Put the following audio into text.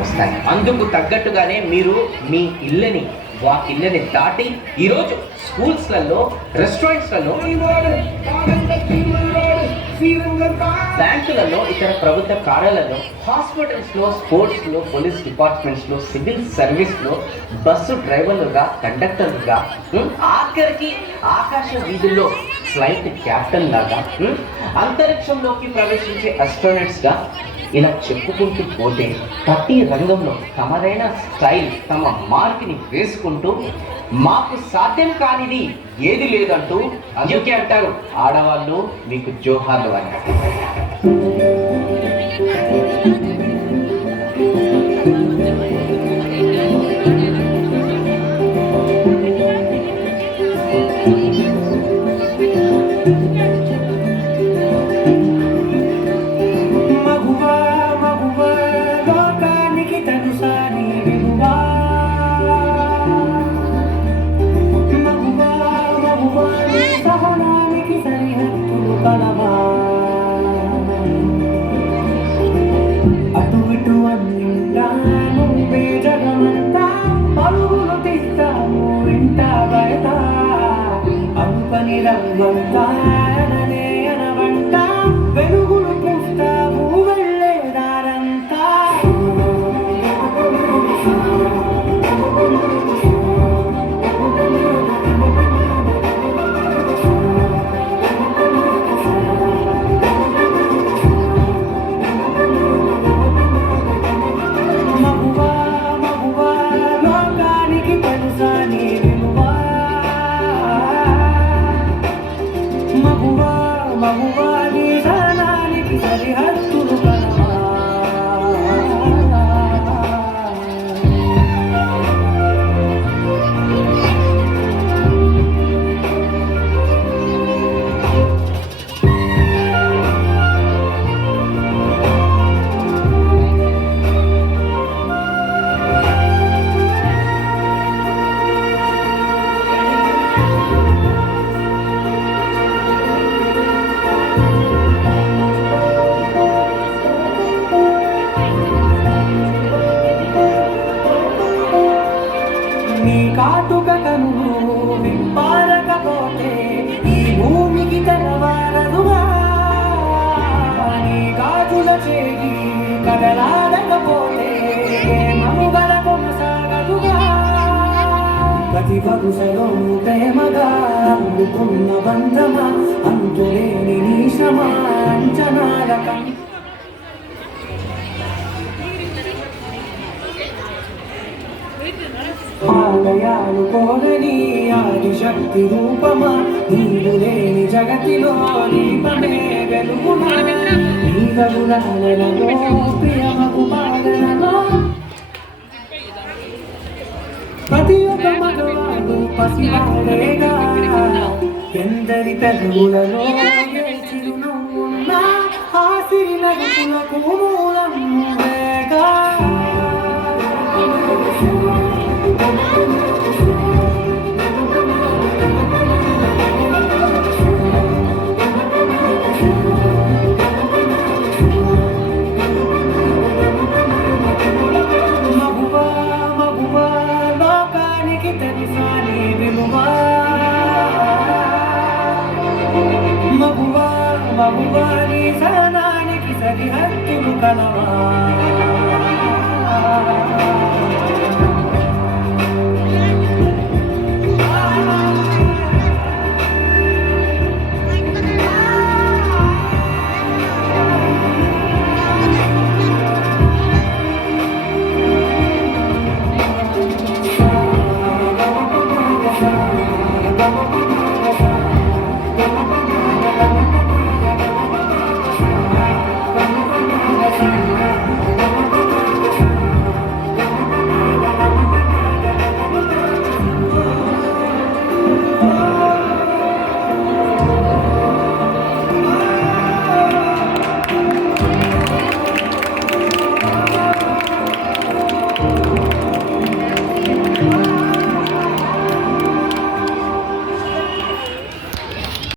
వస్తాయి. అందుకు తగ్గట్టుగానే మీరు మీ ఇళ్ళని వాకిళ్ళని దాటి ఈరోజు స్కూల్స్లలో, రెస్టారెంట్స్లలో, బ్యాంకులలో, ఇతర ప్రభుత్వ కార్యాలయాల్లో, హాస్పిటల్స్లో, స్పోర్ట్స్లో, పోలీస్ డిపార్ట్మెంట్స్లో, సివిల్ సర్వీస్లో, బస్సు డ్రైవర్లుగా, కండక్టర్లుగా, ఆఖరికి ఆకాశ వీధుల్లో ఫ్లైట్ క్యాప్టెన్ లాగా, అంతరిక్షంలోకి ప్రవేశించే ఆస్ట్రోనట్స్గా, ఇలా చెప్పుకుంటూ పోతే ప్రతి రంగంలో తమదైన స్టైల్, తమ మార్క్ని వేసుకుంటూ మాకు సాధ్యం కానిది ఏది లేదంటూ అందుకే అంటారు ఆడవాళ్ళు మీకు జోహార్లు అని. అటు ఇటు అన్నింటాను జగమంతా పరుగులు తీస్తాము ఇంట బయట అనుపని రంగంతా అననే అనవంట వెలుగులు పూస్తాము వెళ్ళేదారంతా. మగువాని సహనానికి సరిహద్దులు కలవా. నీ కాటుక కనులు విప్పారకపోతే ఈ భూమికి తెలవారదుగా. నీ గాజుల చేయి కదలాడకపోతే మనుగడ కొనసాగదుగా. ప్రతి వరుసలో ప్రేమగా అందుకున్న బంధమా అంతులేని నీ శ్రమ అంచనాలక. ఆలయాలు కోరని ఆది శక్తి రూపమా నీవు లేని జగతిలో దీపమే వెలుగునా. నీలగులాలలో ప్రియమగు పాదనలో ప్రతి ఒక్క మగవాడు పసివాడేగా. ఎందరి తెలుగులలో చిరునవ్వున్నా ఆ సిరినవ్వులకు మూలం నువ్వేగా. మగువాని సహనానికి సరిహద్దులు కలవా.